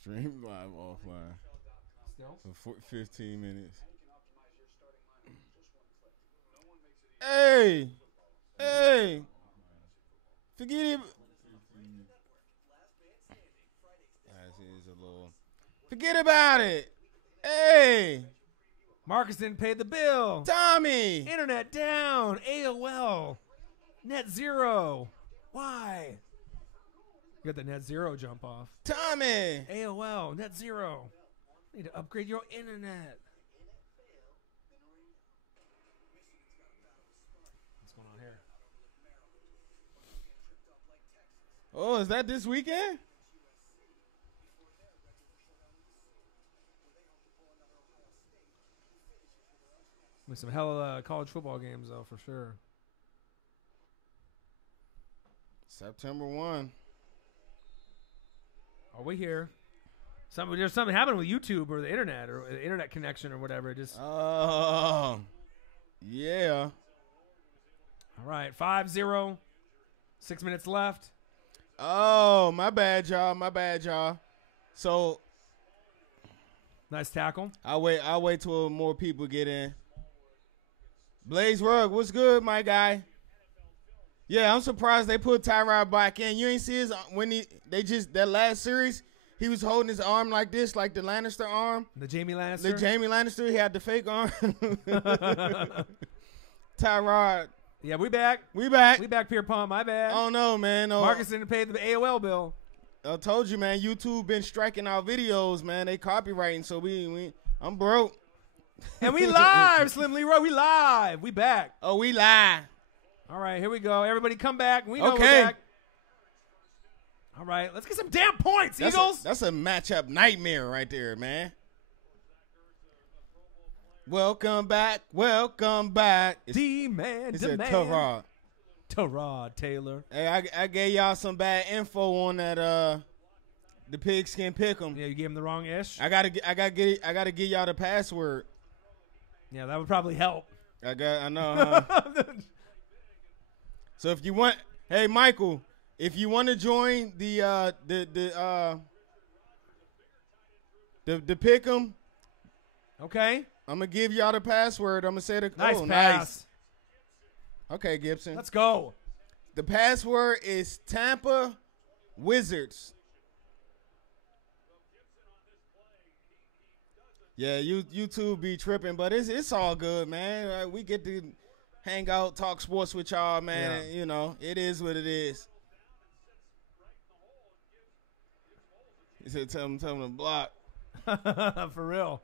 Stream live offline. Still? For 15 minutes. Hey! Hey! Forget it. Forget about it. Hey! Marcus didn't pay the bill. Tommy! Internet down. AOL. Net zero. Why? You got the net zero jump off. Tommy! AOL. Net zero. Need to upgrade your internet. What's going on here? Oh, is that this weekend? With some hella college football games, though, for sure. September 1. Are we here? There's something happening with YouTube or the internet or the internet connection or whatever. Oh, yeah. All right, 5-0. 6 minutes left. Oh, my bad, y'all. My bad, y'all. So, nice tackle. I'll wait till more people get in. Blaze Rug, what's good, my guy? Yeah, I'm surprised they put Tyrod back in. You ain't see his when that last series, he was holding his arm like this, like the Lannister arm. The Jamie Lannister. The Jamie Lannister. He had the fake arm. Tyrod. Yeah, we back. We back. We back, Pierpont. My bad. Oh no, man. No. Marcus didn't pay the AOL bill. I told you, man. YouTube been striking our videos, man. They copywriting, so I'm broke. And we live, Slim Leroy. We live. We back. Oh, we live. All right, here we go. Everybody come back. We know okay. We're back. All right, let's get some damn points, Eagles. That's a matchup nightmare right there, man. Welcome back. Welcome back. D-Man. It's a Tyrod. Tyrod Taylor. Hey, I gave y'all some bad info on that the pigskin pick'em. Yeah, you gave him the wrong ish. I gotta give y'all the password. Yeah, that would probably help. I know. Huh? So if you want, hey Michael, if you want to join the pick'em, okay. I'm gonna give y'all the password. I'm gonna say the nice pass. Nice. Okay, Gibson. Let's go. The password is Tampa Wizards. Yeah, YouTube be tripping, but it's all good, man. We get to hang out, talk sports with y'all, man. Yeah. And, you know, it is what it is. He said, tell him to block. For real.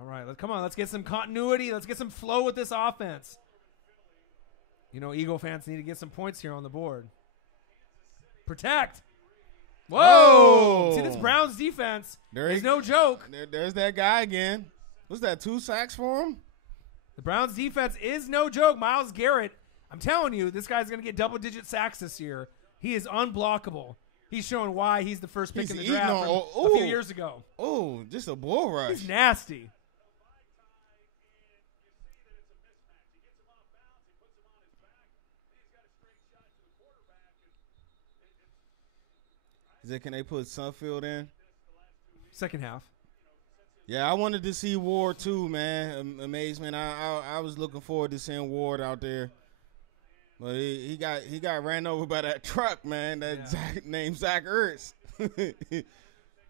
All right, come on. Let's get some continuity. Let's get some flow with this offense. You know, Eagle fans need to get some points here on the board. Protect. Whoa! Oh. See, this Browns defense is no joke. There's that guy again. Was that 2 sacks for him? The Browns defense is no joke. Myles Garrett, I'm telling you, this guy's going to get double-digit sacks this year. He is unblockable. He's showing why he's the first pick in the draft a few years ago. Oh, just a bull rush. He's nasty. Can they put Sunfield in? Second half. Yeah, I wanted to see Ward too, man. Amazement. I was looking forward to seeing Ward out there, but he got ran over by that truck, man. That named Zach Ertz. He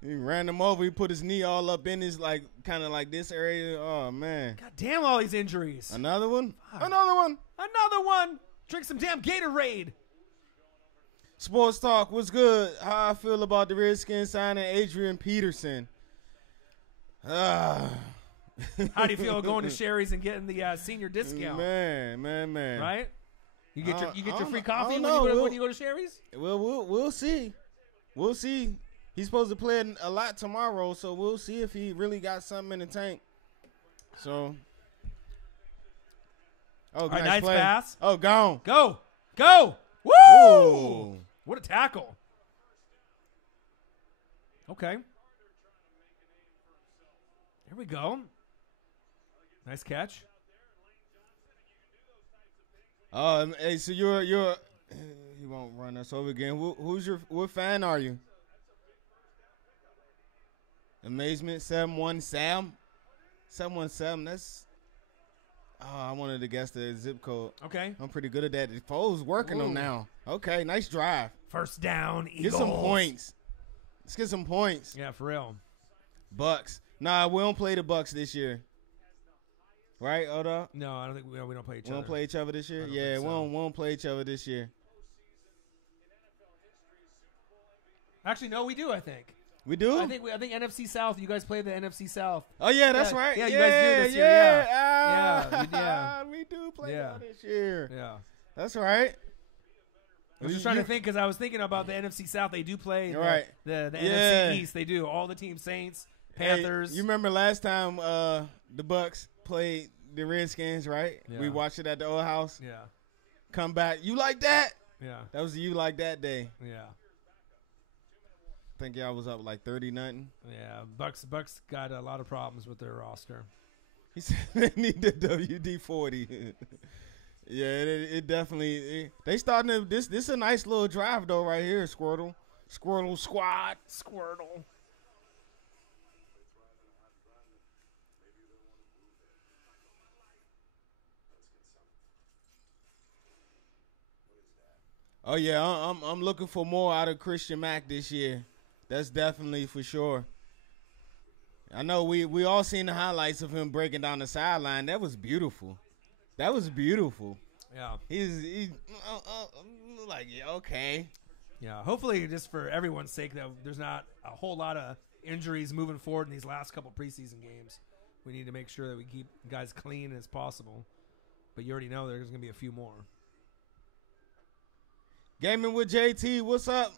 ran him over. He put his knee all up in his kind of like this area. Oh man. God damn all these injuries. Another one. Fuck. Another one. Another one. Drink some damn Gatorade. Sports Talk, what's good? How I feel about the Redskins signing Adrian Peterson. How do you feel going to Sherry's and getting the senior discount? Man. Right? You get your free coffee when you go to Sherry's? Well, we'll see. We'll see. He's supposed to play a lot tomorrow, so we'll see if he really got something in the tank. So, nice pass. Oh, gone. Go. Woo! Ooh. What a tackle. Okay. Here we go. Nice catch. Hey, so you won't run us over again. What fan are you? Amazement 7-1 Sam. 717. That's. Oh, I wanted to guess the zip code. Okay. I'm pretty good at that. The Foles working them now. Okay, nice drive. First down, Eagles. Get some points. Let's get some points. Yeah, for real. Bucks. Nah, we don't play the Bucks this year. Right, Oda? No, I don't think we don't play each other. We don't play each other this year? I Yeah, don't think so. we won't play each other this year. Actually, no, we do, I think. We do? I think NFC South, you guys play the NFC South. Oh, yeah, that's Yeah, right. yeah, you guys do this year, yeah. Yeah. Yeah. We do play Yeah. y'all this year. Yeah. That's right. I was just trying to think because I was thinking about the NFC South. They do play Right. the Yeah. NFC East. They do. All the teams, Saints, Hey, Panthers. you remember last time the Bucks played the Redskins, right? Yeah. We watched it at the old house. Yeah. Come back. You like that? Yeah. That was the you like that day. Yeah. I think y'all was up like 30-0. Yeah. Bucks got a lot of problems with their roster. He said they need the WD-40. Yeah, it definitely. They starting to. This is a nice little drive though right here, Squirtle squad. Squirtle. Oh yeah, I'm looking for more out of Christian Mack this year. That's definitely for sure. I know we all seen the highlights of him breaking down the sideline. That was beautiful. That was beautiful. Yeah. He's like, yeah, okay. Yeah. Hopefully, just for everyone's sake, that there's not a whole lot of injuries moving forward in these last couple preseason games. We need to make sure that we keep guys clean as possible. But you already know there's going to be a few more. Gaming with JT, what's up,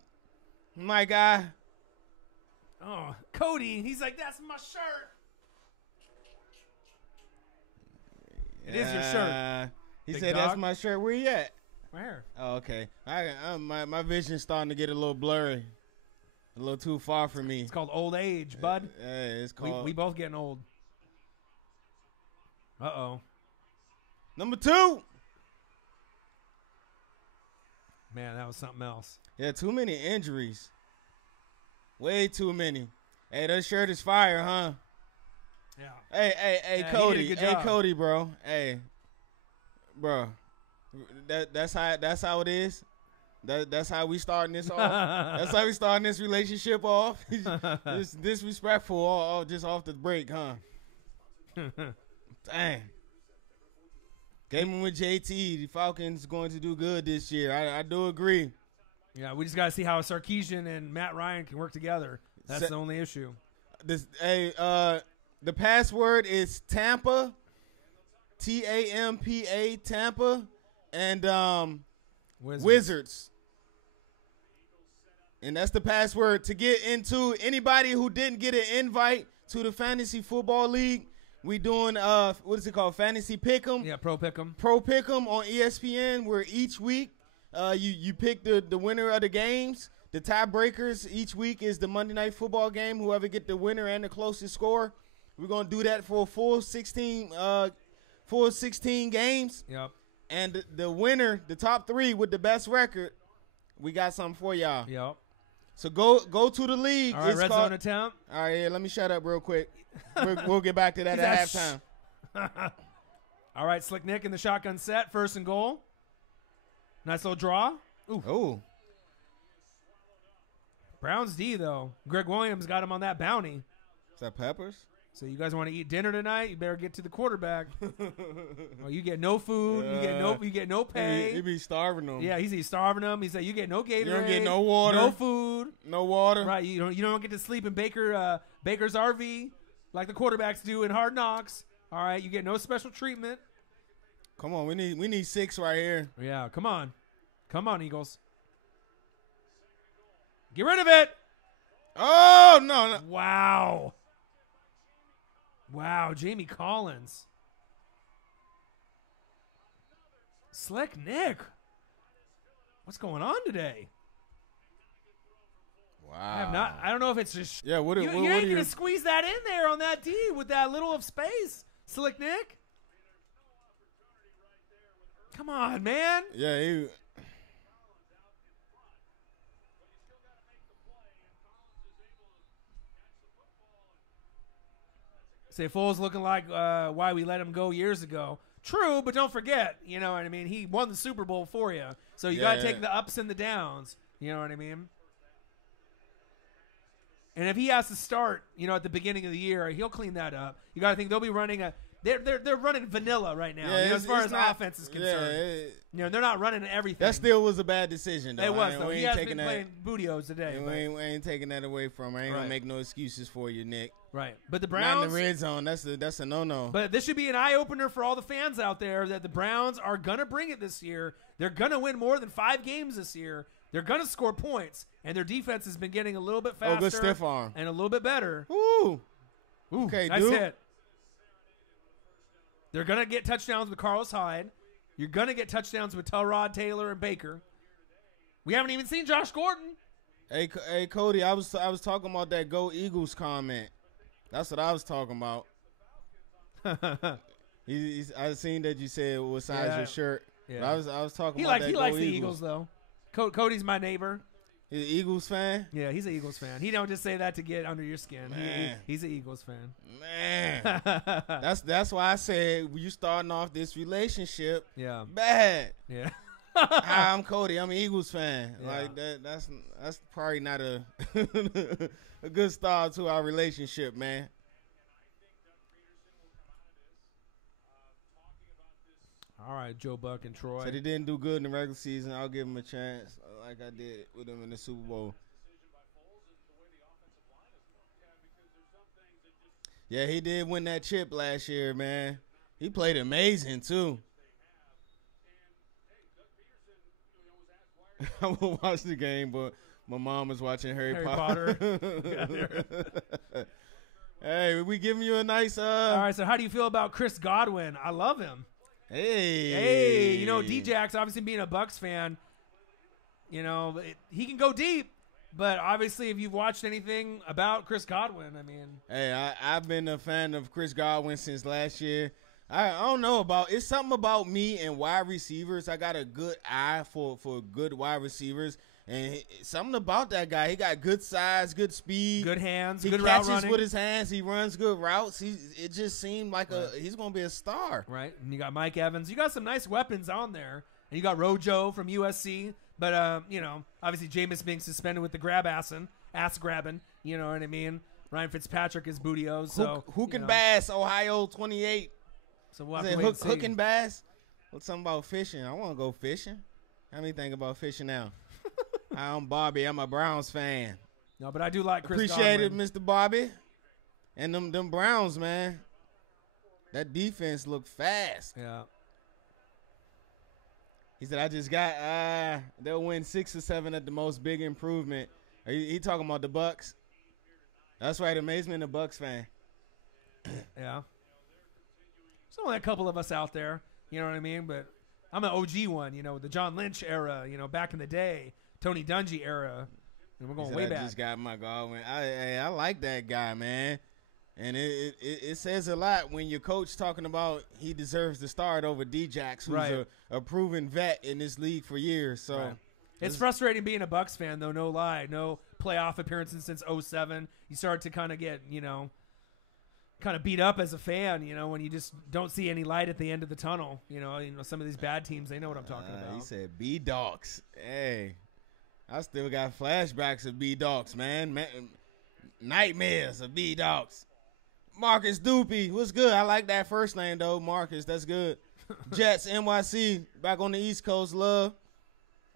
my guy? Oh, Cody, he's like, that's my shirt. It is your shirt. He Big said, dog. that's my shirt. Where you at? Right here. Oh, okay. My vision's starting to get a little blurry. A little too far for me. It's called old age, bud. It's called. We both getting old. Uh-oh. Number 2. Man, that was something else. Yeah, too many injuries. Way too many. Hey, that shirt is fire, huh? Yeah. Hey, Yeah, he did a Cody. good Hey, job. Cody, bro. Hey, bro. That's how it is. That's how we starting this off. That's how we starting this relationship off. It's disrespectful all just off the break, huh? Dang. Gaming with JT, the Falcons going to do good this year. I do agree. Yeah, we just got to see how Sarkisian and Matt Ryan can work together. That's the only issue. The password is Tampa, TAMPA, Tampa, and Wizards. And that's the password to get into. Anybody who didn't get an invite to the Fantasy Football League, we doing what is it called? Fantasy Pick'em. Yeah, Pro Pick'em. Pro Pick'em on ESPN, where each week you pick the winner of the games. The tiebreakers each week is the Monday Night Football game. Whoever get the winner and the closest score, we're gonna do that for a full 16 games. Yep. And the winner, the top 3 with the best record, we got something for y'all. Yep. So go to the league. All right, It's red called- zone attempt. All right, yeah, let me shut up real quick. We'll get back to that at He's halftime. All right, Slick Nick in the shotgun set. First and goal. Nice little draw. Ooh. Oh, Browns D, though. Greg Williams got him on that bounty. is that Peppers? So you guys want to eat dinner tonight? You better get to the quarterback. Oh, you get no food. You get no pay. He be starving them. Yeah, he's starving them. He said you get no Gatorade. You don't get no water. No food. No water. Right. You don't get to sleep in Baker's RV like the quarterbacks do in Hard Knocks. All right. You get no special treatment. Come on, we need 6 right here. Yeah. Come on, Eagles. Get rid of it. Oh no. Wow, Jamie Collins. Slick Nick. What's going on today? Wow. I don't know if it's just. Yeah. What You are ain't you? gonna squeeze that in there on that D with that little of space, Slick Nick. Come on, man. Yeah. Say Foles looking like why we let him go years ago. True, but don't forget, you know what I mean? He won the Super Bowl for you. So you got to take the ups and the downs. You know what I mean? And if he has to start, you know, at the beginning of the year, he'll clean that up. You got to think they'll be running they're running vanilla right now, you know, as far as offense is concerned. You know, they're not running everything. That still was a bad decision, though. It was, though. He has been playing Bootios today. We ain't taking that away from him. I ain't going to make no excuses for you, Nick. Right. But the Browns. Not in the red zone. That's a no-no. But this should be an eye-opener for all the fans out there that the Browns are going to bring it this year. They're going to win more than 5 games this year. They're going to score points. And their defense has been getting a little bit faster. Good stiff arm. And a little bit better. Ooh. Okay, nice dude. hit. They're going to get touchdowns with Carlos Hyde. You're going to get touchdowns with Tyrod Taylor and Baker. We haven't even seen Josh Gordon. Hey, Cody, I was talking about that Go Eagles comment. That's what I was talking about. I seen that you said what size your shirt. Yeah. But I was talking about that He Go likes Eagles. the Eagles, though. Cody's my neighbor. He's an Eagles fan? Yeah, he's an Eagles fan. He don't just say that to get under your skin. He's an Eagles fan. Man. that's why I said you starting off this relationship bad. Yeah. Hi, I'm Cody. I'm an Eagles fan. Yeah. Like that's probably not a a good start to our relationship, man. All right, Joe Buck and Troy. Said he didn't do good in the regular season. I'll give him a chance, like I did with him in the Super Bowl. Yeah, he did win that chip last year, man. He played amazing too. I will watch the game, but my mom is watching Harry Potter. Hey, we giving you a nice. All right, so how do you feel about Chris Godwin? I love him. Hey, you know, D-Jax, obviously being a Bucs fan, you know, he can go deep, but obviously if you've watched anything about Chris Godwin, I mean. Hey, I've been a fan of Chris Godwin since last year. I don't know it's something about me and wide receivers. I got a good eye for good wide receivers. And something about that guy. He got good size, good speed. Good hands, good route running. He catches with his hands. He runs good routes. It just seemed like he's going to be a star. Right. And you got Mike Evans. You got some nice weapons on there. And you got Rojo from USC. But, you know, obviously Jameis being suspended with the ass grabbing. You know what I mean? Ryan Fitzpatrick is Bootios. So Hook and Bass, Ohio 28. So we'll have to wait and see. Hook and Bass? What's something about fishing? I want to go fishing. How many think about fishing now? I'm Bobby. I'm a Browns fan. No, but I do like Chris Appreciate Godwin. it, Mr. Bobby. And them Browns, man. That defense looked fast. Yeah. He said, I just got, they'll win 6 or 7 at the most. Big improvement. He talking about the Bucs? That's right, Amazement, a Bucs fan. Yeah. There's only a couple of us out there, you know what I mean? But I'm an OG one, you know, the John Lynch era, you know, back in the day, Tony Dungy era. And we're going way back. I just got my Godwin. I like that guy, man. And it says a lot when your coach talking about he deserves to start over D-Jax, who's a proven vet in this league for years. So it's frustrating being a Bucs fan, though, no lie. No playoff appearances since 2007. You start to kind of get, you know, kind of beat up as a fan, you know, when you just don't see any light at the end of the tunnel. You know, some of these bad teams, they know what I'm talking about. He said B-Dogs. Hey, I still got flashbacks of B-Dogs, man. Nightmares of B-Dogs. Marcus Doopy, what's good? I like that first name, though, Marcus. That's good. Jets, NYC, back on the East Coast, love.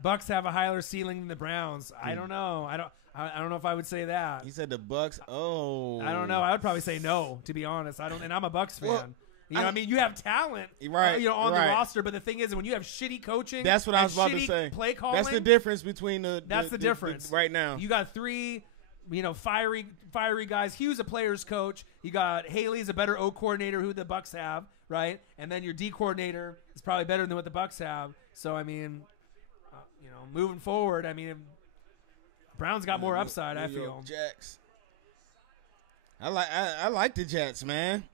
Bucks have a higher ceiling than the Browns. I don't know. I don't know if I would say that. He said the Bucks. Oh, I don't know. I would probably say no, to be honest. And I'm a Bucks fan. Well, you know, I mean, you have talent, right? You know, on the roster, but the thing is, when you have shitty coaching, that's what I was about to say. Play calling. That's the difference between That's the difference right now. You got 3, you know, fiery guys. Hugh's a player's coach. You got Haley's a better O coordinator who the Bucks have, right? And then your D coordinator is probably better than what the Bucks have. So I mean, you know, moving forward, I mean, Browns got more upside. I feel. Jets. I like the Jets, man.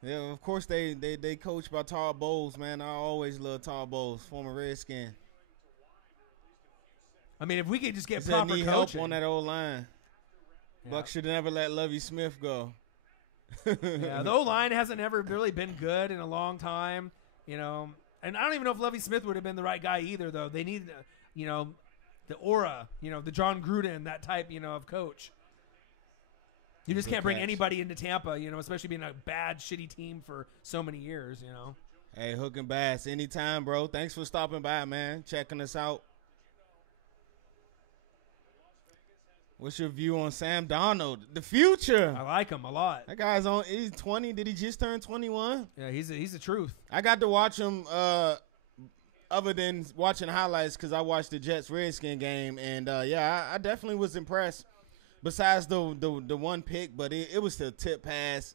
Yeah, of course they coach by Todd Bowles, man. I always love Todd Bowles, former Redskin. I mean, if we could just get need proper help coaching on that old line. Yeah. Bucks should have never let Lovie Smith go. Yeah, the O-line hasn't ever really been good in a long time, and I don't even know if Lovie Smith would have been the right guy either, though. They need, the aura, the John Gruden, that type, of coach. You just can't bring anybody into Tampa, especially being a bad, shitty team for so many years, Hey, Hook and Bass, anytime, bro. Thanks for stopping by, man, checking us out. What's your view on Sam Darnold? The future. I like him a lot. That guy's he's 20. Did he just turn 21? Yeah, he's the truth. I got to watch him other than watching highlights because I watched the Jets-Redskin game. And, I definitely was impressed. Besides the one pick, but it was the tip pass.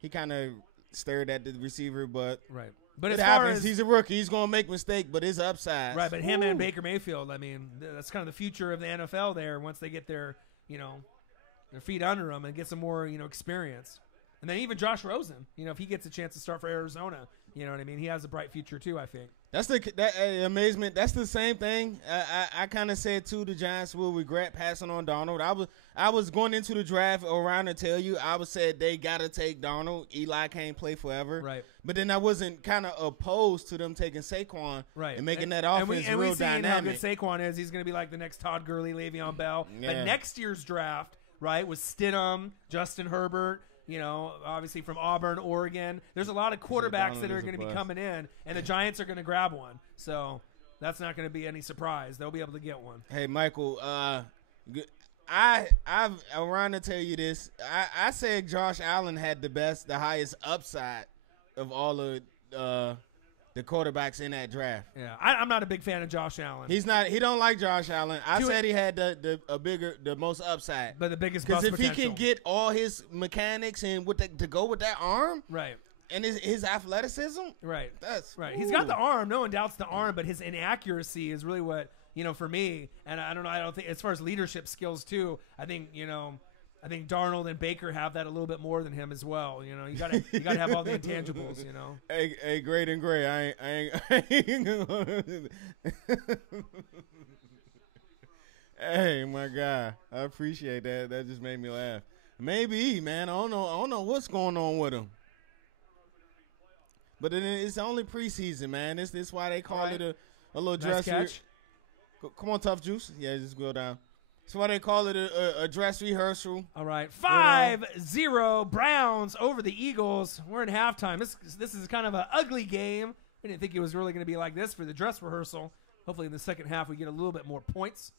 He kind of stared at the receiver, but right. But it as far happens. as He's a rookie. He's going to make mistakes, but it's upside. Right, but him and Baker Mayfield, I mean, that's kind of the future of the NFL there once they get their feet under them and get some more, experience. And then even Josh Rosen, if he gets a chance to start for Arizona, you know what I mean? He has a bright future too, I think. That's amazement. That's the same thing. I kind of said too. The Giants will regret passing on Darnold. I was going into the draft around to tell you. I was said they gotta take Darnold. Eli can't play forever. Right. But then I wasn't kind of opposed to them taking Saquon. Right. And making that offense real dynamic. How good Saquon is. He's going to be like the next Todd Gurley, Le'Veon Bell. Yeah. But next year's draft, right, was Stidham, Justin Herbert. Obviously from Auburn, Oregon. There's a lot of quarterbacks that are going to be coming in, and the Giants are going to grab one. So that's not going to be any surprise. They'll be able to get one. Hey, Michael, I've around to tell you this. I said Josh Allen had the highest upside of all of the quarterbacks in that draft. Yeah, I'm not a big fan of Josh Allen. He's not. He don't like Josh Allen. I said he had the most upside, but the biggest because if potential. he can get all his mechanics and to go with that arm, right, and his athleticism, right, that's right. Ooh. He's got the arm. No one doubts the arm, but his inaccuracy is really what for me. And I don't know. I don't think as far as leadership skills too. I think I think Darnold and Baker have that a little bit more than him as well. You gotta have all the intangibles. Hey, great and gray. I ain't Hey, my guy, I appreciate that. That just made me laugh. Maybe, man. I don't know what's going on with him. But it's only preseason, man. This why they call it a little nice dress catch. Come on, Tough Juice. Yeah, just go down. That's why they call it a dress rehearsal. All right, 5-0 Browns over the Eagles. We're in halftime. This is kind of an ugly game. I didn't think it was really going to be like this for the dress rehearsal. Hopefully in the second half we get a little bit more points.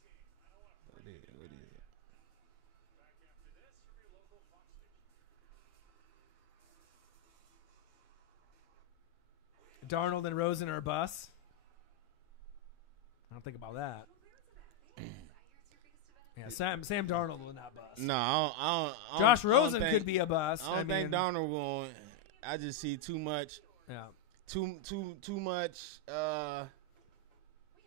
Darnold and Rosen are a bus. I don't think about that. Yeah, Sam Darnold will not bust. No, I don't. Josh Rosen could be a bust. I don't think Darnold will. I just see too much. Yeah. Too much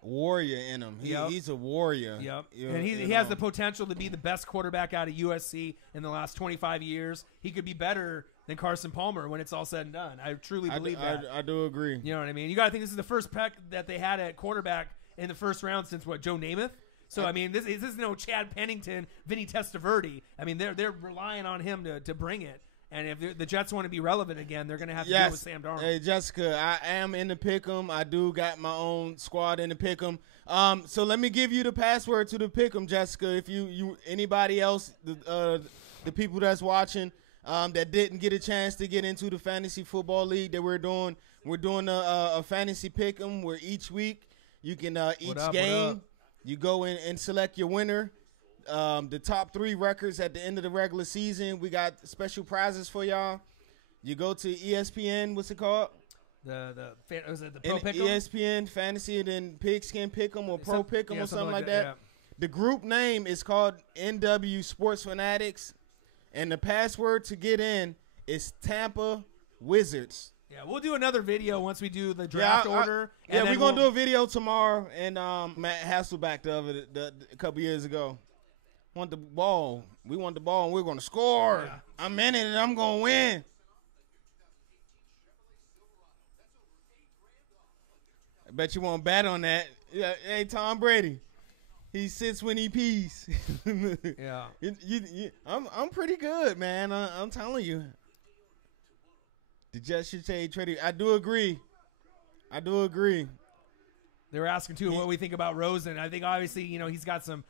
warrior in him. He's a warrior. Yep. And he has the potential to be the best quarterback out of USC in the last 25 years. He could be better than Carson Palmer when it's all said and done. I truly believe that. I do agree. You know what I mean? You got to think this is the first pick that they had at quarterback in the first round since Joe Namath? So, I mean, this is no Chad Pennington, Vinny Testaverde. I mean, they're relying on him to bring it. And if the Jets want to be relevant again, they're going to have to deal with Sam Darnold. Hey, Jessica, I am in the pick'em. I do got my own squad in the pick'em. So let me give you the password to the pick'em, Jessica. If you anybody else, the people that's watching that didn't get a chance to get into the fantasy football league that we're doing a fantasy pick'em where each week you can each game you go in and select your winner. The top 3 records at the end of the regular season. We got special prizes for y'all. You go to ESPN. What's it called? Was it the Pro Pick'em? ESPN Fantasy, and then Pigskin Pick'em or Pro Pick'em or something like that. Yeah. The group name is called NW Sports Fanatics, and the password to get in is Tampa Wizards. Yeah, we'll do another video once we do the draft order. Yeah, we're going to do a video tomorrow, and Matt Hasselback a couple years ago. Want the ball. We want the ball, and we're going to score. Yeah. I'm in it, and I'm going to win. I bet you won't bet on that. Yeah, hey, Tom Brady. He sits when he pees. Yeah. I'm pretty good, man. I'm telling you. The Jets should say trade. I do agree. They were asking too what we think about Rosen. I think obviously he's got some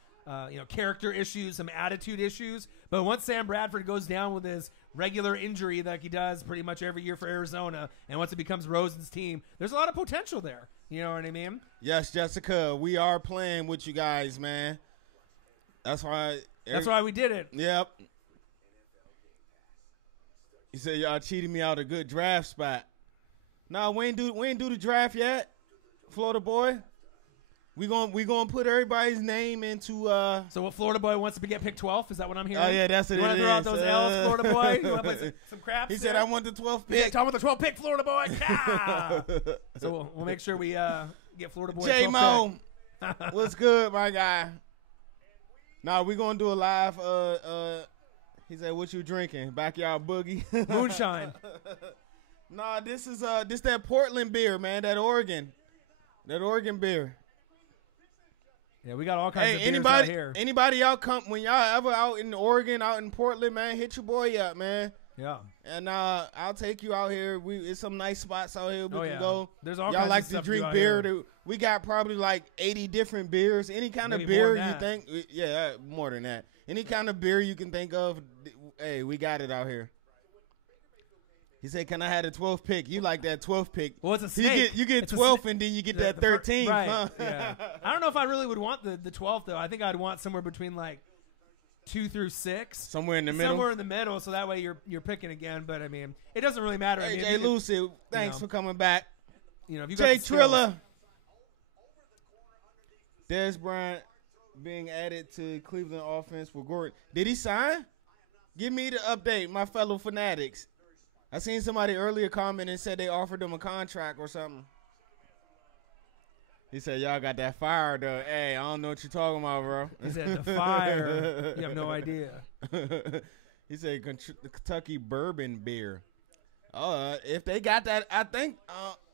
character issues, some attitude issues. But once Sam Bradford goes down with his regular injury like he does pretty much every year for Arizona, and once it becomes Rosen's team, there's a lot of potential there. You know what I mean? Yes, Jessica, we are playing with you guys, man. That's why we did it. Yep. He said y'all cheated me out a good draft spot. Nah, we ain't do the draft yet, Florida boy. We gonna put everybody's name into. So what Florida boy wants to get picked 12th? Is that what I'm hearing? Oh yeah, that's it. You want to throw out those L's, Florida boy? You want to play some craps? He said I want the 12th Yeah, pick. talking about the 12th pick, Florida boy. Yeah. So we'll make sure we get Florida boy. J-Mo, what's good, my guy? Nah, we gonna do a live. He said, "What you drinking? Backyard boogie, moonshine." Nah, this is that Portland beer, man. That Oregon beer. Yeah, we got all kinds of beers out here. Anybody y'all come when y'all ever out in Oregon, out in Portland, man, hit your boy up, man. Yeah. And I'll take you out here. It's some nice spots out here we can go. There's all y'all kinds like of stuff to drink to beer. We got probably like 80 different beers. Any kind Maybe of beer more than you that. think, yeah, more than that. Any kind of beer you can think of, hey, we got it out here. He said, "Can I have the 12th pick?" You like that 12th pick? Well, it's a snake. You get 12th, and then you get that 13th. Right. Huh? Yeah. I don't know if I really would want the 12th though. I think I'd want somewhere between like 2 through 6. Somewhere in the middle. Somewhere in the middle, so that way you're picking again. But I mean, it doesn't really matter. Hey, I mean, Jay Lucy, thanks for coming back. If you got Jay the skills. Trilla. Dez Bryant being added to Cleveland offense for Gordon. Did he sign? Give me the update, my fellow fanatics. I seen somebody earlier comment and said they offered him a contract or something. He said, y'all got that fire, though. Hey, I don't know what you're talking about, bro. He said, the fire. You have no idea. He said, Kentucky bourbon beer. If they got that, I think,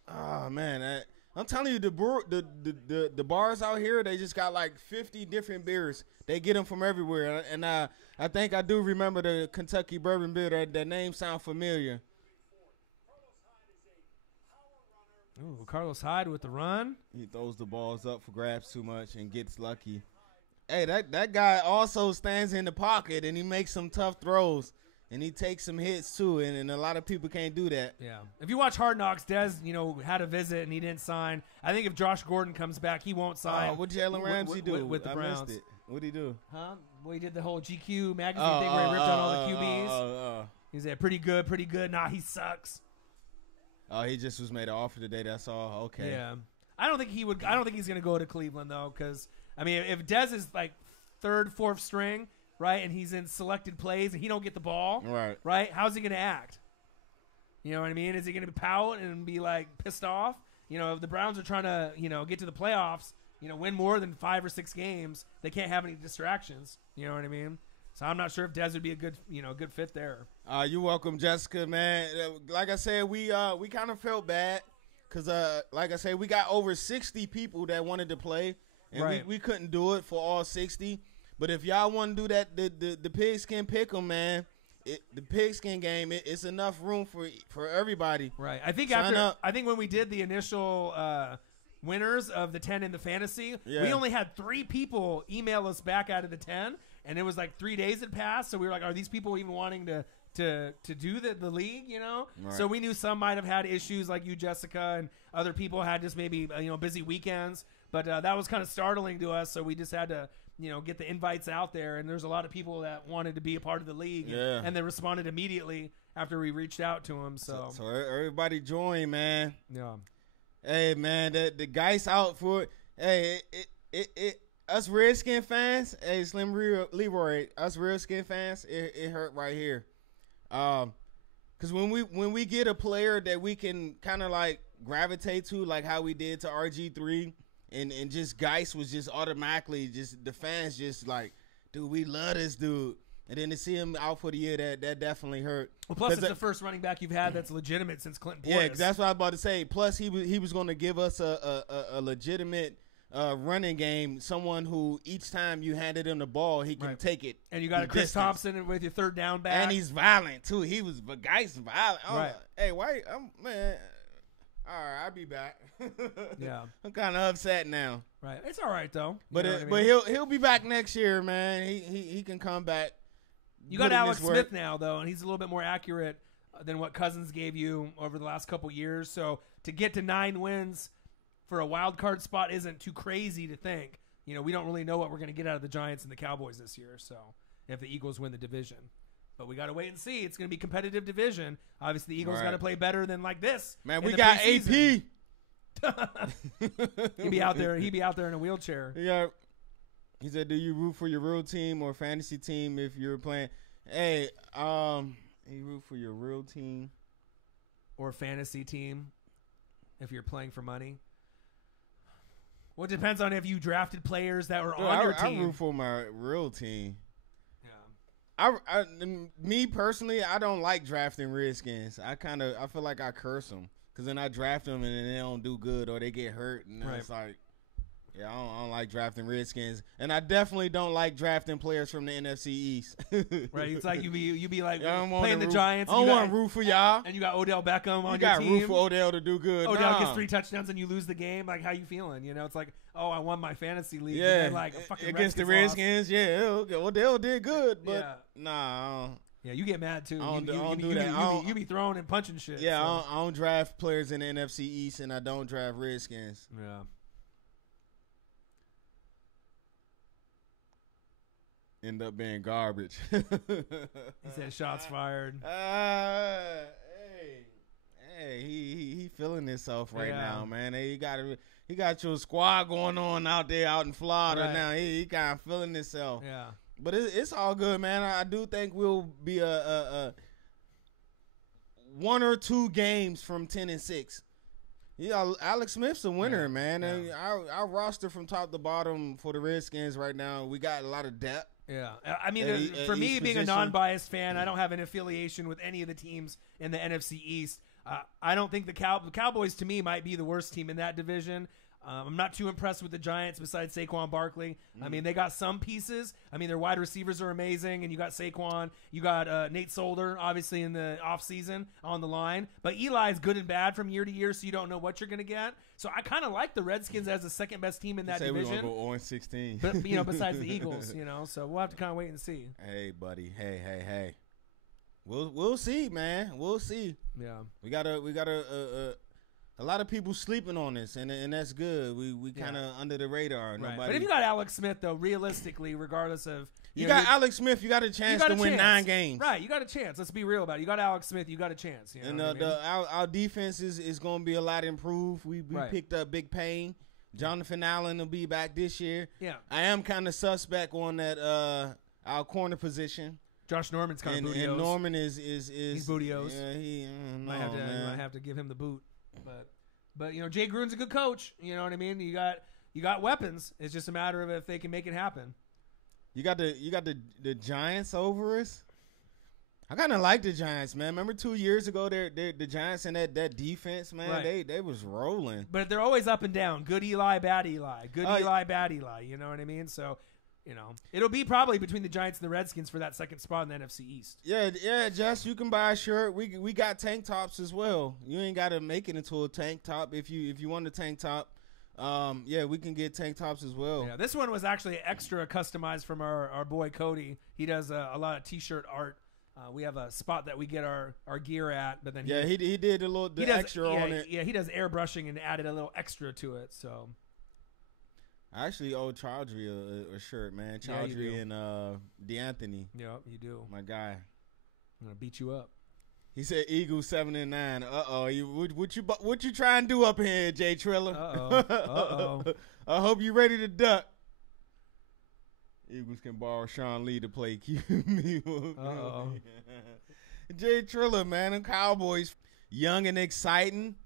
oh, man. I'm telling you, the bars out here, they just got like 50 different beers. They get them from everywhere. And I think I do remember the Kentucky bourbon beer. That name sound familiar. Ooh, Carlos Hyde with the run. He throws the balls up for grabs too much and gets lucky. Hey, that guy also stands in the pocket, and he makes some tough throws. And he takes some hits, too, and a lot of people can't do that. Yeah. If you watch Hard Knocks, Dez, had a visit and he didn't sign. I think if Josh Gordon comes back, he won't sign. What Jalen Ramsey do? With the Browns. I missed it. What'd he do? Huh? Well, he did the whole GQ magazine thing where he ripped on all the QBs. He said, pretty good. Nah, he sucks. Oh, he just was made an offer today. That's all. Okay. Yeah. I don't think he's going to go to Cleveland, though, because, I mean, if Dez is like third, fourth string, right, and he's in selected plays and he don't get the ball, right, how's he going to act? You know what I mean? Is he going to pout and be, like, pissed off? If the Browns are trying to, get to the playoffs, win more than 5 or 6 games, they can't have any distractions. You know what I mean? So I'm not sure if Dez would be a good fit there. You're welcome, Jessica, man. Like I said, we kind of felt bad because, like I said, we got over 60 people that wanted to play, and we couldn't do it for all 60. But if y'all want to do that, the pigskin pick'em, man, the pigskin game, it's enough room for everybody. Right. I think when we did the initial winners of the 10 in the fantasy, we only had 3 people email us back out of the 10. And it was like 3 days had passed, so we were like, are these people even wanting to do the league, Right. So we knew some might have had issues like you, Jessica, and other people had just maybe, busy weekends. But that was kind of startling to us, so we just had to, get the invites out there. And there's a lot of people that wanted to be a part of the league, and they responded immediately after we reached out to them. So everybody join, man. Yeah. Hey, man, the guys out for it. Hey, it us Redskin fans, hey, Slim Leroy, us Redskin fans, it hurt right here. Because when we get a player that we can kind of like gravitate to, like how we did to RG3, and just Geis was just automatically just the fans just like, dude, we love this dude. And then to see him out for the year, that definitely hurt. Well, plus it's the first running back you've had that's legitimate since Clinton Portis. Yeah, that's what I was about to say. Plus he was going to give us a legitimate running game, someone who each time you handed him the ball, he can take it. And you got a Chris Thompson with your third down back. And he's violent, too. But Geis violent. Right. Hey, why? Man. All right, I'll be back. Yeah. I'm kind of upset now. Right. It's all right, though. But he'll be back next year, man. He can come back. You got Alex Smith now, though, and he's a little bit more accurate than what Cousins gave you over the last couple years. So to get to 9 wins for a wild card spot isn't too crazy to think. You know, we don't really know what we're going to get out of the Giants and the Cowboys this year. So if the Eagles win the division. But we got to wait and see. It's going to be a competitive division. Obviously, the Eagles got to play better than like this. Man, we got preseason. AP. He'd be out there in a wheelchair. Yeah. He said, "Do you root for your real team or fantasy team if you're playing?" Hey, you root for your real team or fantasy team if you're playing for money? Well, it depends on if you drafted players that were on your team. I root for my real team. Me personally, I don't like drafting Redskins. I feel like I curse them because then I draft them and then they don't do good or they get hurt, and it's like, yeah, I don't like drafting Redskins, and I definitely don't like drafting players from the NFC East. Right, it's like you be like playing the Giants. I don't want to root for y'all, and you got Odell Beckham on your team. You got to root for Odell to do good. Odell gets 3 touchdowns and you lose the game. Like, how you feeling? You know, it's like, oh, I won my fantasy league. Yeah, then, like fucking against the Redskins. Yeah, Odell did good, but nah. Yeah, you get mad too. I don't do that. You be throwing and punching shit. Yeah, so. I don't draft players in the NFC East, and I don't draft Redskins. Yeah. End up being garbage. He said shots fired. Hey, he feeling himself right now, man. Hey, he got your squad going on out there out in Florida now. He kind of feeling himself. Yeah. But it's all good, man. I do think we'll be a 1 or 2 games from 10-6. Yeah, Alex Smith's a winner, man. Yeah. And our roster from top to bottom for the Redskins right now, we got a lot of depth. Yeah, I mean, for me, being a non-biased fan, I don't have an affiliation with any of the teams in the NFC East. I don't think the Cowboys, to me, might be the worst team in that division. I'm not too impressed with the Giants besides Saquon Barkley. I mean, they got some pieces. I mean, their wide receivers are amazing, and you got Saquon. You got Nate Solder, obviously, in the offseason on the line. But Eli's good and bad from year to year, so you don't know what you're going to get. So I kind of like the Redskins as the second-best team in that division. We're going to go 0-16. But, besides the Eagles, so we'll have to kind of wait and see. Hey, buddy. Hey. We'll see, man. We'll see. Yeah. We got a lot of people sleeping on this, and that's good. We kind of under the radar. Right. Nobody. But if you got Alex Smith, though, realistically, regardless of you got Alex Smith, you got a chance to win 9 games. Right, you got a chance. Let's be real about it. You got Alex Smith, you got a chance. You know and our defense is going to be a lot improved. We picked up Big Payne. Jonathan Allen will be back this year. Yeah, I am kind of suspect on that our corner position. Josh Norman's kind of bootios. And Norman is he's bootios. Yeah, might have to give him the boot. But Jay Gruden's a good coach. You know what I mean? You got weapons. It's just a matter of if they can make it happen. You got the Giants over us. I kind of like the Giants, man. Remember 2 years ago, the Giants and that defense, man. Right. They was rolling. But they're always up and down. Good Eli, bad Eli. Good Eli, bad Eli. You know what I mean? So. It'll be probably between the Giants and the Redskins for that second spot in the NFC East. Yeah, Jess, you can buy a shirt. We got tank tops as well. You ain't got to make it into a tank top if you want a tank top. We can get tank tops as well. Yeah, this one was actually extra customized from our boy Cody. He does a lot of T-shirt art. We have a spot that we get our gear at, but then he did the extra on it. Yeah, he does airbrushing and added a little extra to it. So. I actually owe Chaudhry a shirt, man. Chaudhry and DeAnthony. Yep, you do. My guy. I'm gonna beat you up. He said Eagles 7-9. What you trying to do up here, Jay Triller? I hope you ready to duck. Eagles can borrow Sean Lee to play QB. Jay Triller, man. Them Cowboys, young and exciting.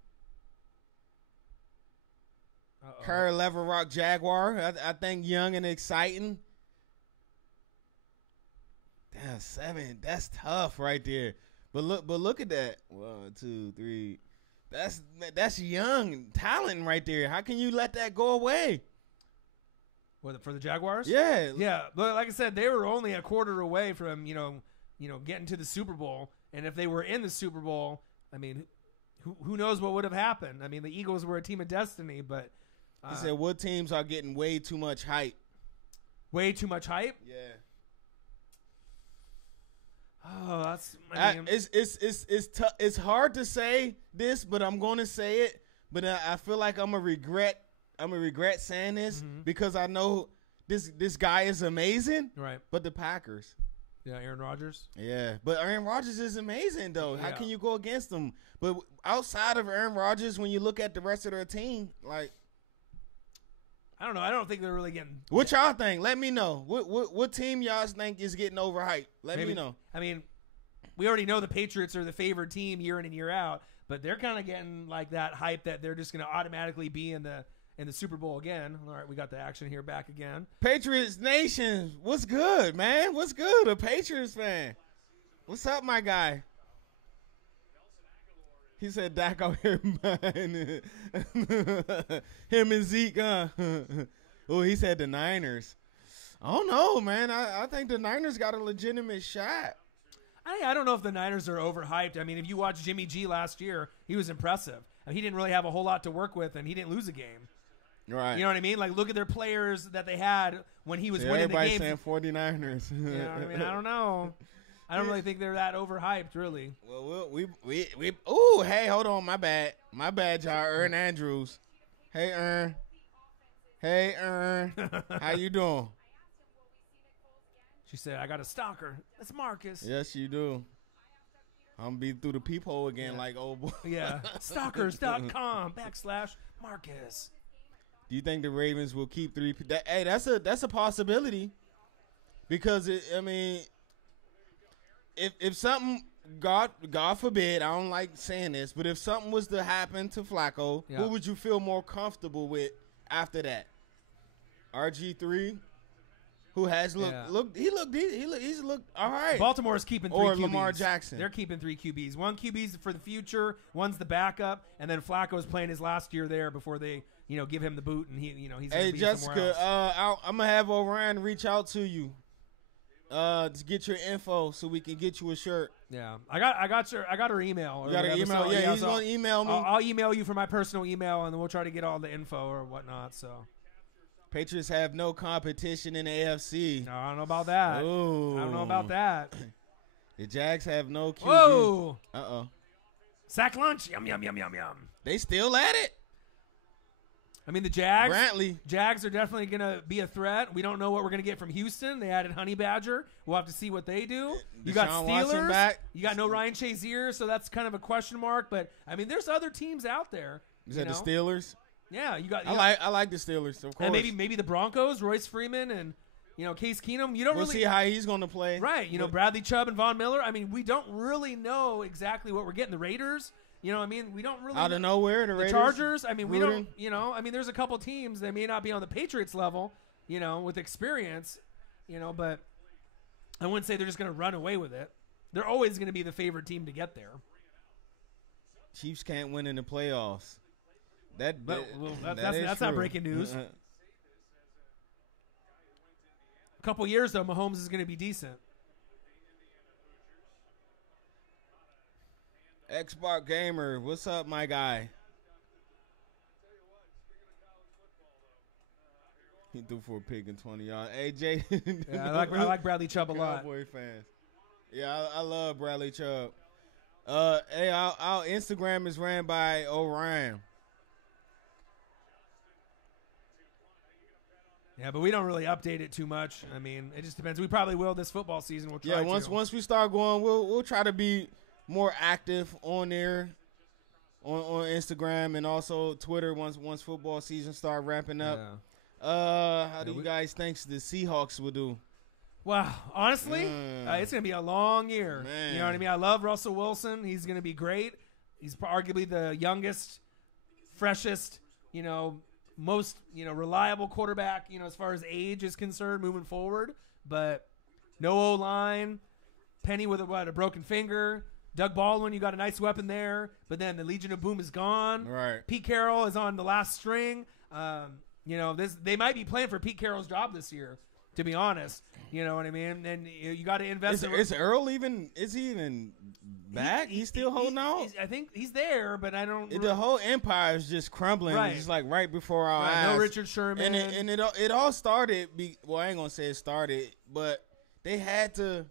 Kerr Leverrock Jaguar. I think young and exciting. Damn, 7. That's tough right there. But look at that. 1, 2, 3. That's young talent right there. How can you let that go away? For the Jaguars? Yeah. Yeah, but like I said, they were only a quarter away from getting to the Super Bowl, and if they were in the Super Bowl, I mean, who knows what would have happened? I mean, the Eagles were a team of destiny, but He said, what teams are getting way too much hype? way too much hype. Yeah. Oh, that's. I mean, It's hard to say this, but I'm going to say it. But I feel like I'm gonna regret saying this because I know this guy is amazing. right. But the Packers. Yeah, Aaron Rodgers. Yeah, but Aaron Rodgers is amazing though. How Yeah. can you go against him? But outside of Aaron Rodgers, when you look at the rest of their team, like, I don't know. I don't think they're really getting. what y'all think? Let me know. What team y'all think is getting overhyped? Let me know. I mean, we already know the Patriots are the favored team year in and year out, but they're kind of getting like that hype that they're just going to automatically be in the Super Bowl again. All right, we got the action here back again. Patriots Nation, what's good, man? What's good? A Patriots fan. What's up, my guy? He said Dak out here buying him and Zeke. Oh, he said the Niners. I don't know, man. I think the Niners got a legitimate shot. I don't know if the Niners are overhyped. I mean, if you watch Jimmy G last year, he was impressive. I mean, he didn't really have a whole lot to work with, and he didn't lose a game. Right. You know what I mean? Like, look at their players that they had when he was winning the everybody games. saying 49ers. You know what I mean? I don't know. I don't really think they're that overhyped, really. Well, we ooh, hey, hold on, my bad, y'all. Ern Andrews. Hey, Ern. How you doing? She said, I got a stalker. That's Marcus. Yes, you do. I'm be through the peephole again, like old boy. Yeah. Stalkers.com/Marcus. Do you think the Ravens will keep three? Hey, that's a possibility, because if something, God forbid, I don't like saying this, but if something was to happen to Flacco, Yeah. who would you feel more comfortable with after that? RG3, who has he's looked all right. Baltimore is keeping 3 Or QBs. Lamar Jackson. They're keeping 3 QBs. One QB's for the future, one's the backup, and then Flacco's playing his last year there before they, give him the boot, and he's going Hey to be somewhere Jessica, else. I'm gonna have Orion reach out to you, to get your info so we can get you a shirt. Yeah, I got her email. You got her email? So, Yeah, he's so gonna email me. I'll email you for my personal email, and then we'll try to get all the info or whatnot. So Patriots have no competition in the AFC. no, I don't know about that. Ooh. I don't know about that. The Jags have no QB. Whoa! Sack lunch. Yum yum yum yum yum. They still at it. I mean, the Jags Brantley. are definitely going to be a threat. We don't know what we're going to get from Houston. They added Honey Badger. We'll have to see what they do. You got Deshaun Watson Steelers. back. You got no Ryan Shazier, so that's kind of a question mark. But, I mean, there's other teams out there. Is that the Steelers? Yeah, you got. I like the Steelers, of course. And maybe the Broncos, Royce Freeman, and Case Keenum. You don't we'll really see how he's going to play. right. Bradley Chubb and Von Miller. I mean, we don't really know exactly what we're getting. The Raiders. We don't really Out of nowhere, the Raiders. Chargers. I mean, we Gruden. don't. There's a couple teams that may not be on the Patriots level. With experience. But I wouldn't say they're just going to run away with it. They're always going to be the favored team to get there. Chiefs can't win in the playoffs. That's not breaking news. A couple years though, Mahomes is going to be decent. Xbox Gamer, what's up, my guy? He threw for a pig in 20 yards. Hey, Jay. Yeah, I like Bradley Chubb a lot. Cowboy fans. Yeah, I love Bradley Chubb. Hey, our Instagram is ran by Orion. Yeah, but we don't really update it too much. I mean, it just depends. We probably will this football season. We'll try. Yeah, once we start going, we'll try to be more active on there, on Instagram and also Twitter. Once football season start wrapping up. Yeah. How do you guys think the Seahawks will do? Well, honestly, it's going to be a long year. Man. You know what I mean? I love Russell Wilson. He's going to be great. He's arguably the youngest, freshest, most, reliable quarterback, as far as age is concerned moving forward. But no O-line, Penny with a broken finger. Doug Baldwin, you got a nice weapon there. But then the Legion of Boom is gone. Right. Pete Carroll is on the last string. You know, they might be playing for Pete Carroll's job this year, to be honest. You know what I mean? And you got to invest. Is Earl even? Is he even back? He's still holding on. I think he's there, but I don't. The whole empire is just crumbling. Right. It's just like right before our eyes. No Richard Sherman. And it all started. Well, I ain't gonna say it started, but they had to.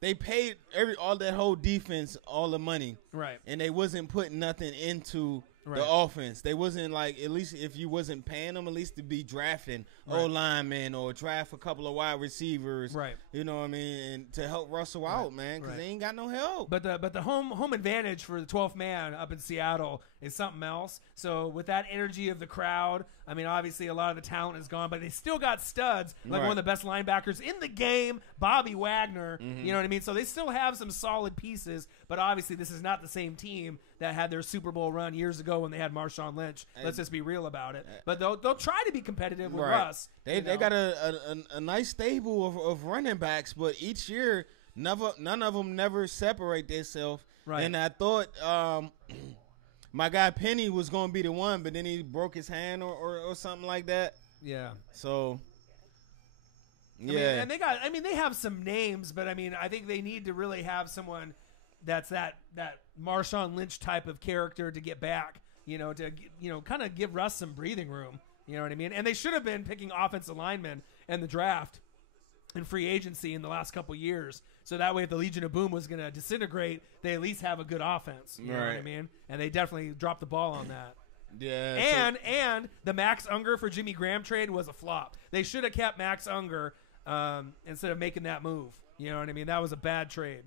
They paid all that whole defense all the money, right? And they wasn't putting nothing into the offense. They wasn't like, at least if you wasn't paying them, at least to be drafting O-linemen or draft a couple of wide receivers, right? You know what I mean, and to help Russell out, man, because they ain't got no help. But the home advantage for the 12th man up in Seattle is something else. So with that energy of the crowd, I mean, obviously a lot of the talent is gone, but they still got studs like one of the best linebackers in the game, Bobby Wagner. You know what I mean? So they still have some solid pieces, but obviously this is not the same team that had their Super Bowl run years ago when they had Marshawn Lynch. Let's just be real about it. But they'll try to be competitive with Russ. They got a nice stable of running backs, but each year none of them never separate themselves. Right. And I thought my guy Penny was going to be the one, but then he broke his hand or something like that. Yeah. So yeah. I mean, they have some names, but I mean, I think they need to really have someone that's that Marshawn Lynch type of character to get back, to kind of give Russ some breathing room. You know what I mean? And they should have been picking offensive linemen in the draft and free agency in the last couple years. So that way, if the Legion of Boom was going to disintegrate, they at least have a good offense. You know what I mean? And they definitely dropped the ball on that. Yeah. And the Max Unger for Jimmy Graham trade was a flop. They should have kept Max Unger instead of making that move. You know what I mean? That was a bad trade.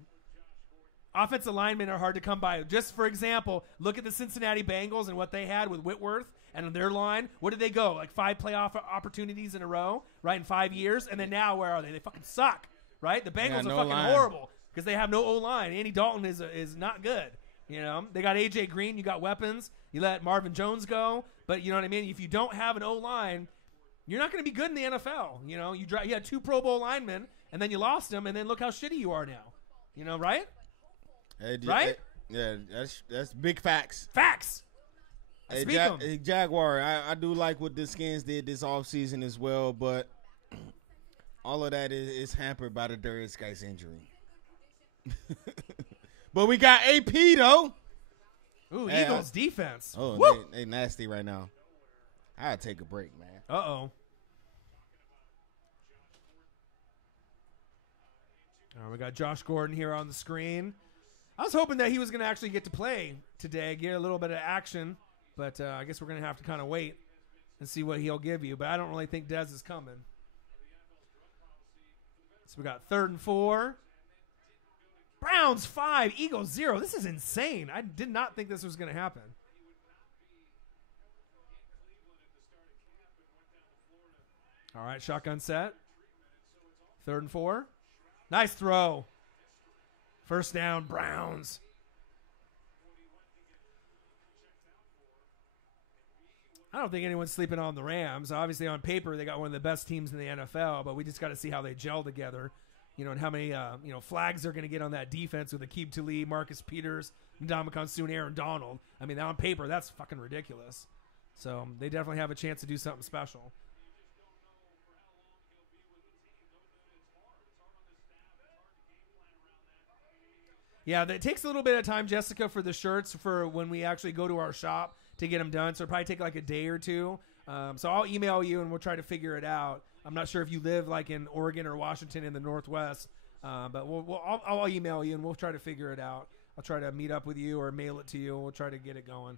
Offensive linemen are hard to come by. Just for example, look at the Cincinnati Bengals and what they had with Whitworth and their line. What did they go? Like 5 playoff opportunities in a row, right, in 5 years? And then now where are they? They fucking suck, right? The Bengals are fucking horrible because they have no O-line. Andy Dalton is not good. You know, they got A.J. Green. You got weapons. You let Marvin Jones go. But you know what I mean? If you don't have an O-line, you're not going to be good in the NFL. You know, you had 2 Pro Bowl linemen, and then you lost them, and then look how shitty you are now. You know, right? Right? Yeah, that's big facts. Facts. Hey, Jaguar, I do like what the Skins did this offseason as well, but all of that is hampered by the Darius Geis injury. But we got AP, though. Ooh, Eagles defense. Oh, they nasty right now. I gotta take a break, man. Uh-oh. All right, we got Josh Gordon here on the screen. I was hoping that he was going to actually get to play today, get a little bit of action, but I guess we're going to have to kind of wait and see what he'll give you. But I don't really think Dez is coming. So we got 3rd and 4. Browns 5, Eagles 0. This is insane. I did not think this was going to happen. All right, shotgun set. 3rd and 4. Nice throw. First down, Browns. I don't think anyone's sleeping on the Rams. Obviously, on paper, they got one of the best teams in the NFL, but we just got to see how they gel together, and how many flags they're going to get on that defense with Aqib Talib, Marcus Peters, Ndamukong Suh, and Aaron Donald. I mean, on paper, that's fucking ridiculous. So they definitely have a chance to do something special. Yeah, it takes a little bit of time, Jessica, for the shirts for when we actually go to our shop to get them done. So it'll probably take like a day or two. So I'll email you and we'll try to figure it out. I'm not sure if you live like in Oregon or Washington in the Northwest, but I'll email you and we'll try to figure it out. I'll try to meet up with you or mail it to you and we'll try to get it going.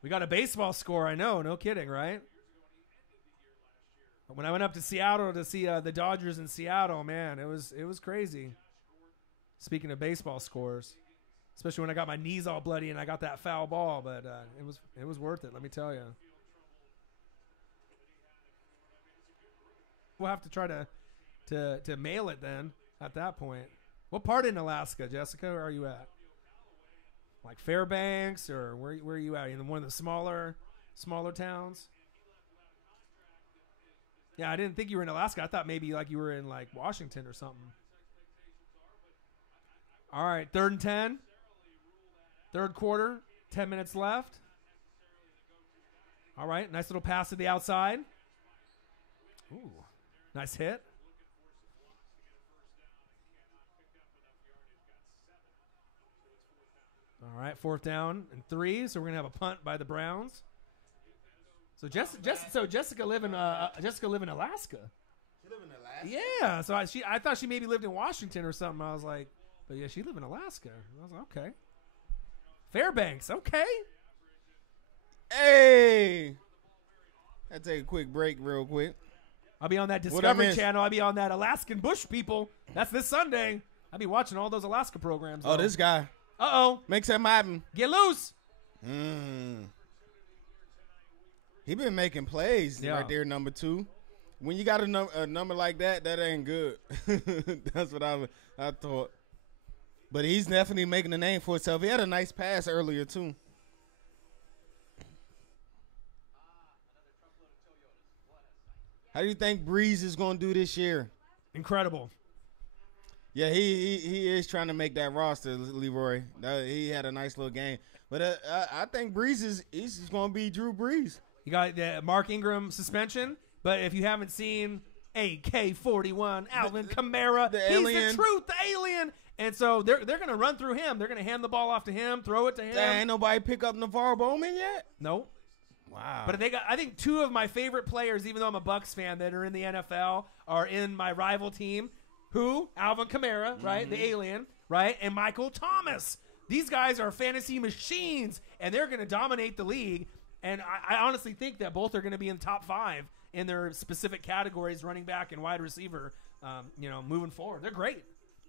We got a baseball score, I know. No kidding, right? When I went up to Seattle to see the Dodgers in Seattle, man, it was crazy. Speaking of baseball scores, especially when I got my knees all bloody and I got that foul ball, but it was worth it, let me tell you. We'll have to try to mail it then at that point. What part in Alaska, Jessica, are you at? Like Fairbanks or where are you at? In one of the smaller towns? Yeah, I didn't think you were in Alaska. I thought maybe like you were in like Washington or something. All right, 3rd and 10. 3rd quarter, 10 minutes left. All right, nice little pass to the outside. Ooh, nice hit. All right, 4th down and 3. So we're gonna have a punt by the Browns. So Jessica live in Alaska. She live in Alaska? Yeah. So I thought she maybe lived in Washington or something. I was like, but yeah, she lived in Alaska. I was like, okay. Fairbanks. Okay. Hey. I'll take a quick break real quick. I'll be on that Discovery Channel. I'll be on that Alaskan Bush People. That's this Sunday. I'll be watching all those Alaska programs. Oh, this guy. Uh-oh. Makes him happen. Get loose. He been making plays right there, number 2. When you got a number like that, that ain't good. That's what I thought. But he's definitely making a name for himself. He had a nice pass earlier, too. How do you think Breeze is going to do this year? Incredible. Yeah, he is trying to make that roster, Leroy. He had a nice little game. But I think Breeze is going to be Drew Brees. You got the Mark Ingram suspension, but if you haven't seen AK-41, Alvin Kamara, he's alien. the truth, the alien. And so they're going to run through him. They're going to hand the ball off to him, throw it to him. Ain't nobody pick up NaVorro Bowman yet? Nope. Wow. But I think 2 of my favorite players, even though I'm a Bucs fan, that are in the NFL are in my rival team. Who? Alvin Kamara, right? The alien, right? And Michael Thomas. These guys are fantasy machines, and they're going to dominate the league. And I honestly think that both are going to be in the top 5 in their specific categories, running back and wide receiver, moving forward. They're great.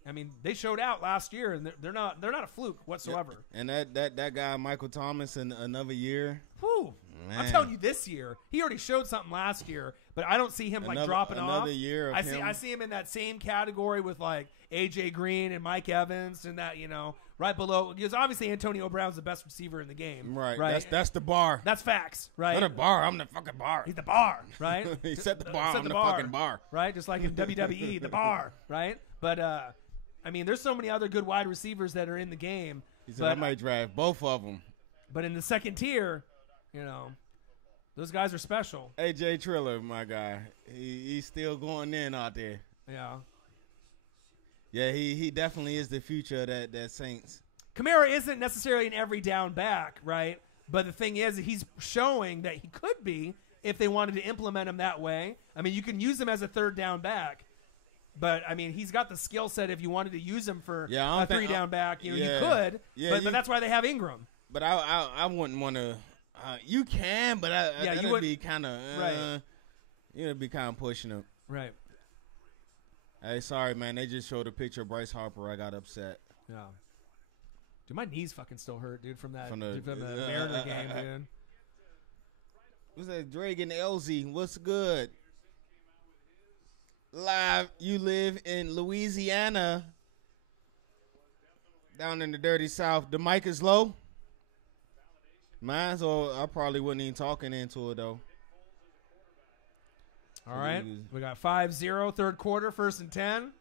I mean, they showed out last year, and they're not a fluke whatsoever. And that guy, Michael Thomas, in another year. Whew. I'm telling you, this year he already showed something last year, but I don't see him dropping off. Another year of him. I see him in that same category with like AJ Green and Mike Evans, and that right below, because obviously Antonio Brown's the best receiver in the game. Right. That's the bar. That's facts. Right. Not a bar. I'm the fucking bar. He's the bar. Right. He set the bar. I'm the fucking bar. Right. Just like in WWE, the bar. Right. But I mean, there's so many other good wide receivers that are in the game. He said I might draft both of them. But in the second tier, those guys are special. AJ Triller, my guy. He's still going in out there. Yeah. Yeah, he definitely is the future of that Saints. Kamara isn't necessarily an every down back, right? But the thing is, he's showing that he could be if they wanted to implement him that way. I mean, you can use him as a 3rd down back. But, I mean, he's got the skill set if you wanted to use him for a 3-down back. You could. Yeah, but that's why they have Ingram. But I wouldn't want to. You can, but you would be kind of you'd be kind of pushing him. Right. Hey, sorry, man. They just showed a picture of Bryce Harper. I got upset. Yeah. Dude, my knees fucking still hurt, dude, from the Mariner game, dude. What's that? Dragon LZ. What's good? Live. You live in Louisiana. Down in the dirty South. The mic is low. Mine's, or I probably wasn't even talking into it, though. All right. We got 5-0, 3rd quarter, 1st and 10.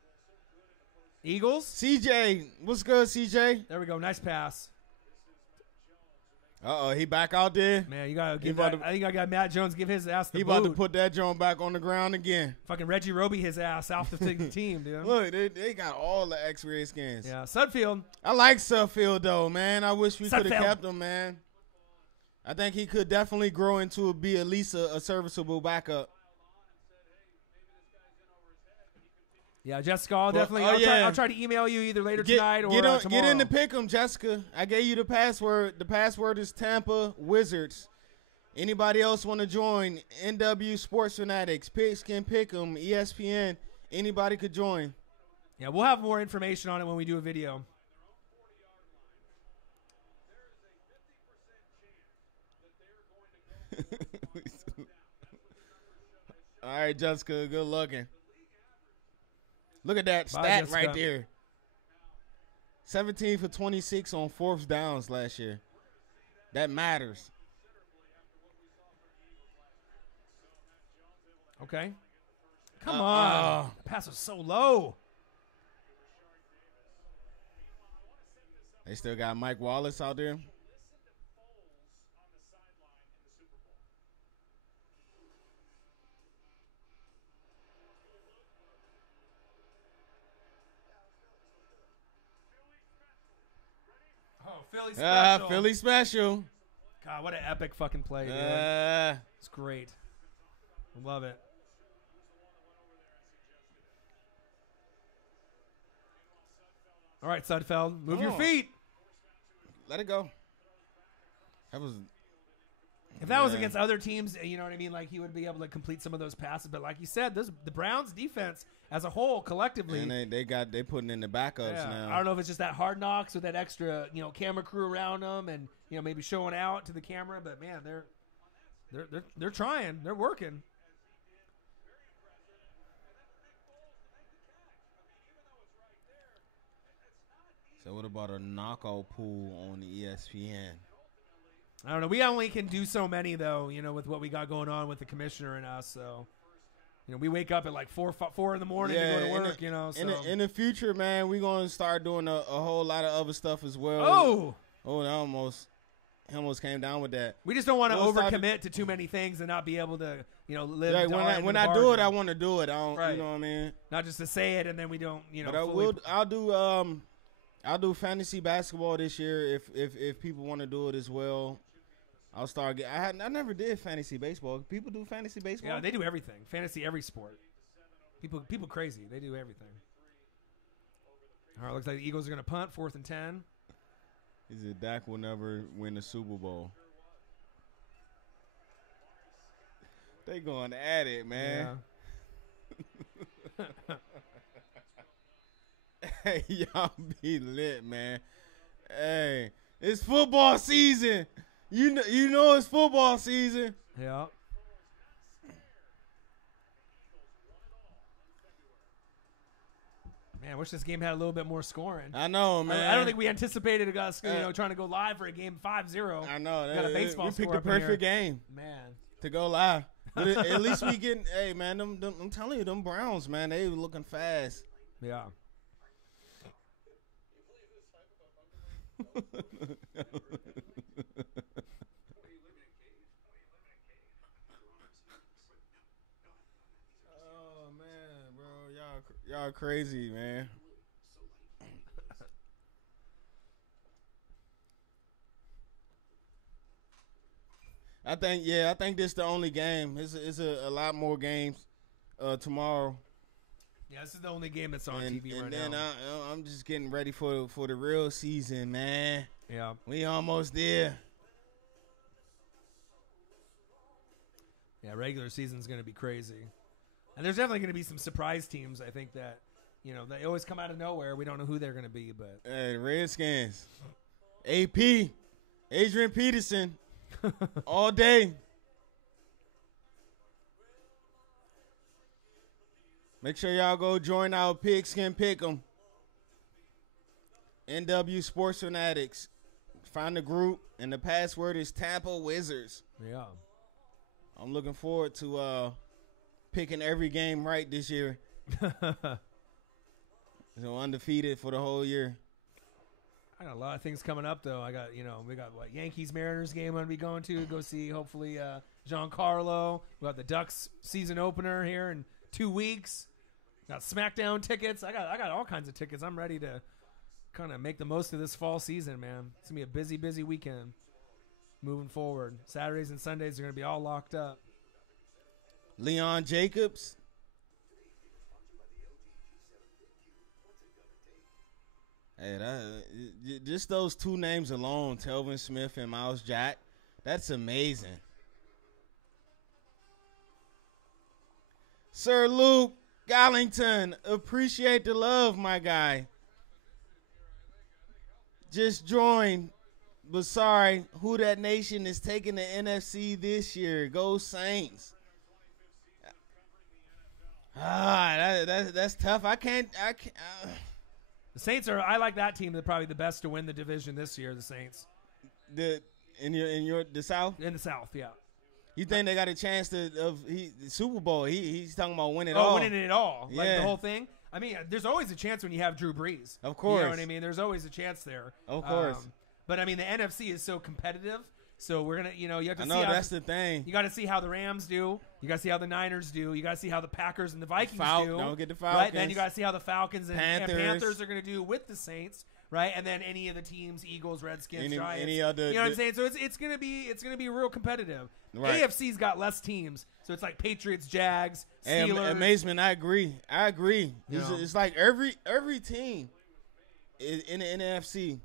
Eagles. CJ. What's good, CJ? There we go. Nice pass. Uh-oh. He back out there? Man, you got to give that. I think I got Matt Jones give his ass the He boot. about to put that joint back on the ground again. Fucking Reggie Roby his ass off the team, dude. Look, they got all the X-ray scans. Yeah. Sudfield. I like Sudfield, though, man. I wish we could have kept him, man. I think he could definitely grow into be at least a serviceable backup. Yeah, Jessica, I'll try to email you either later tonight or tomorrow. Get in the pick 'em, Jessica. I gave you the password. The password is Tampa Wizards. Anybody else want to join? NW Sports Fanatics, Pigskin Pick'em, ESPN. Anybody could join. Yeah, we'll have more information on it when we do a video. All right, Jessica, good looking. Look at that Bye, stat Jessica. right there. 17 for 26 on 4th downs last year. That matters. Okay. Come on. The pass was so low. They still got Mike Wallace out there. Philly special. Philly special. God, what an epic fucking play, dude. It's great. I love it. All right, Sudfeld, move your feet. Let it go. That was. If that was against other teams, you know what I mean? Like, he would be able to complete some of those passes. But like you said, the Browns defense as a whole, collectively. And they putting in the backups now. I don't know if it's just that hard knocks with that extra, camera crew around them and, maybe showing out to the camera. But, man, they're trying. They're working. So what about a knockout pool on the ESPN? I don't know. We only can do so many, though, with what we got going on with the commissioner and us. So, we wake up at like 4 in the morning to go to work, So. In the future, man, we're going to start doing a whole lot of other stuff as well. Oh, that almost came down with that. We just don't want to overcommit to too many things and not be able to, live. Like when I do it, I want to do it. I don't, right. You know what I mean? Not just to say it and then we don't, But I'll do fantasy basketball this year if people want to do it as well. I'll start. I never did fantasy baseball. People do fantasy baseball. Yeah, they do everything. Fantasy, every sport. People crazy. They do everything. All right, looks like the Eagles are going to punt, 4th and 10. He said Dak will never win the Super Bowl. They going at it, man. Yeah. Hey, y'all be lit, man. Hey, it's football season. You know it's football season. Yeah. Man, I wish this game had a little bit more scoring. I know, man. I don't think we anticipated us, trying to go live for a game 5-0. I know. Got a baseball we picked score the perfect game, man, to go live. But at least we getting. Hey, man, I'm telling you, them Browns, man, they looking fast. Yeah. Oh man, bro, y'all crazy, man. I think this the only game. It's a lot more games tomorrow. Yeah, this is the only game that's on TV right now. And then I'm just getting ready for the real season, man. Yeah. We almost there. Yeah, regular season's going to be crazy. And there's definitely going to be some surprise teams, I think, that, they always come out of nowhere. We don't know who they're going to be, but. Hey, the Redskins. AP. Adrian Peterson. All day. Make sure y'all go join our Pigskin Pick'em. NW Sports Fanatics. Find the group, and the password is Tampa Wizards. Yeah. I'm looking forward to picking every game right this year. So undefeated for the whole year. I got a lot of things coming up, though. I got, we got what Yankees-Mariners game I'm going to be going to. Go see, hopefully, Giancarlo. We got the Ducks season opener here in 2 weeks. Got SmackDown tickets. I got all kinds of tickets. I'm ready to kind of make the most of this fall season, man. It's going to be a busy, busy weekend moving forward. Saturdays and Sundays are going to be all locked up. Leon Jacobs. Hey, just those two names alone, Telvin Smith and Miles Jack, that's amazing. Sir Luke Gallington, appreciate the love, my guy. Just joined, but sorry, Who Dat Nation is taking the NFC this year. Go Saints. That's tough. I can't. The Saints are. I like that team. They're probably the best to win the division this year. The Saints. The South. In the South, yeah. You think they got a chance the Super Bowl? He's talking about winning winning it all, yeah. Like the whole thing. I mean, there's always a chance when you have Drew Brees. Of course, you know what I mean. There's always a chance there. Of course, but I mean, the NFC is so competitive. So we're gonna, you have to. I know that's the thing. You got to see how the Rams do. You got to see how the Niners do. You got to see how the Packers and the Vikings do. Don't get the Falcons. Right then, you got to see how the Falcons and Panthers are going to do with the Saints. right? And then any of the teams, Eagles, Redskins, Giants, any other, you know what I'm saying? So it's gonna be real competitive. Right. AFC's got less teams, so it's like Patriots, Jags, Steelers. Amazement, I agree. You know. It's like every team in the NFC.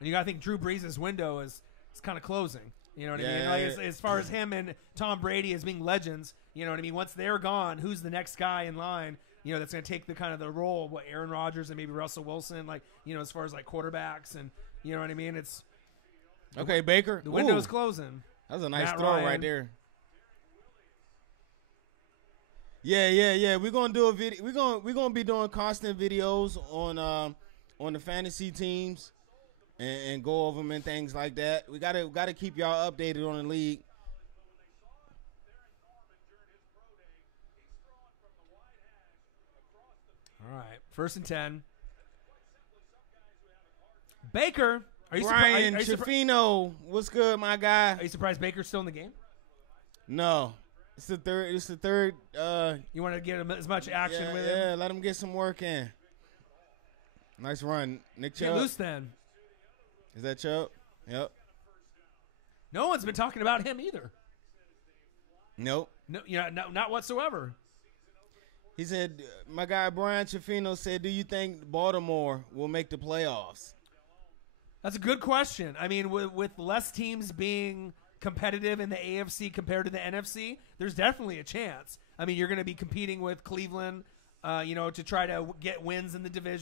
And you got to think Drew Brees' window is kind of closing. You know what I mean? Like as far as him and Tom Brady as being legends, you know what I mean? Once they're gone, who's the next guy in line, you know, that's going to take the kind of the role of what Aaron Rodgers and maybe Russell Wilson, like, you know, as far as like quarterbacks and, you know what I mean? It's okay, Baker. The window is closing. That's a nice Matt throw Ryan. right there. Yeah. We're gonna do a video. We're gonna be doing constant videos on the fantasy teams and go over them and things like that. We gotta keep y'all updated on the league. All right, 1st and 10. Baker, are you Brian surprised? Chafino, what's good, my guy? Are you surprised Baker's still in the game? No, it's the third. You want to get him as much action with him? Yeah, let him get some work in. Nice run, Nick Get Chubb. loose then. Is that Chubb? Yep. No one's been talking about him either. Nope. No, you know, not whatsoever. He said, my guy Brian Chafino said, do you think Baltimore will make the playoffs? That's a good question. I mean, with less teams being competitive in the AFC compared to the NFC, there's definitely a chance. I mean, you're going to be competing with Cleveland, you know, to try to get wins in the division.